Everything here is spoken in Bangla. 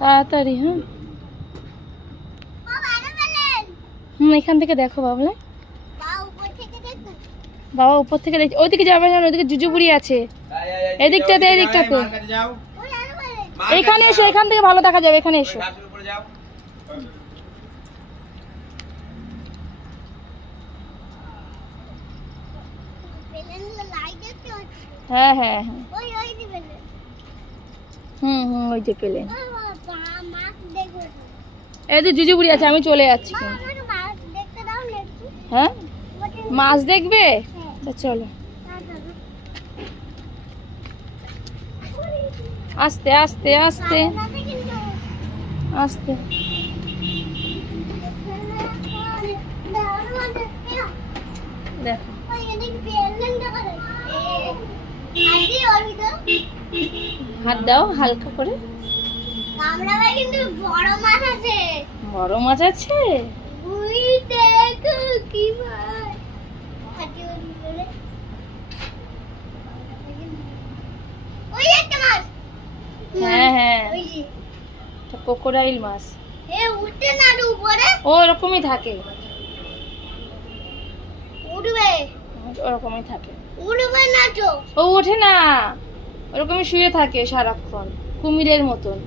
তাড়াতাড়ি। হ্যাঁ এখান থেকে দেখো বাবলা, বাবা উপর থেকে দেখছি। ওইদিকে যাবে না, ওইদিকে জুজু বুড়ি আছে। এদিকটাতে এদিকটাতে। এখানে এসো, এখান থেকে ভালো দেখা যাবে। এখানে এসো। হ্যাঁ হ্যাঁ হ্যাঁ ওই যে পেলেন। এই যে জুজু বুড়ি আছে, আমি চলে যাচ্ছি। হ্যাঁ মাছ দেখবে? চলো আস্তে আস্তে আস্তে আস্তে। দেখো হাত দাও হালকা করে। বড় মাছ আছে। বড় মাছ আছে? হ্যাঁ হ্যাঁ ক্রোকোডাইল মাছ। ও ওরকমই থাকে, ওরকমই থাকে। ও ওঠে না, ওরকমই শুয়ে থাকে সারাক্ষণ, কুমিরের মতন।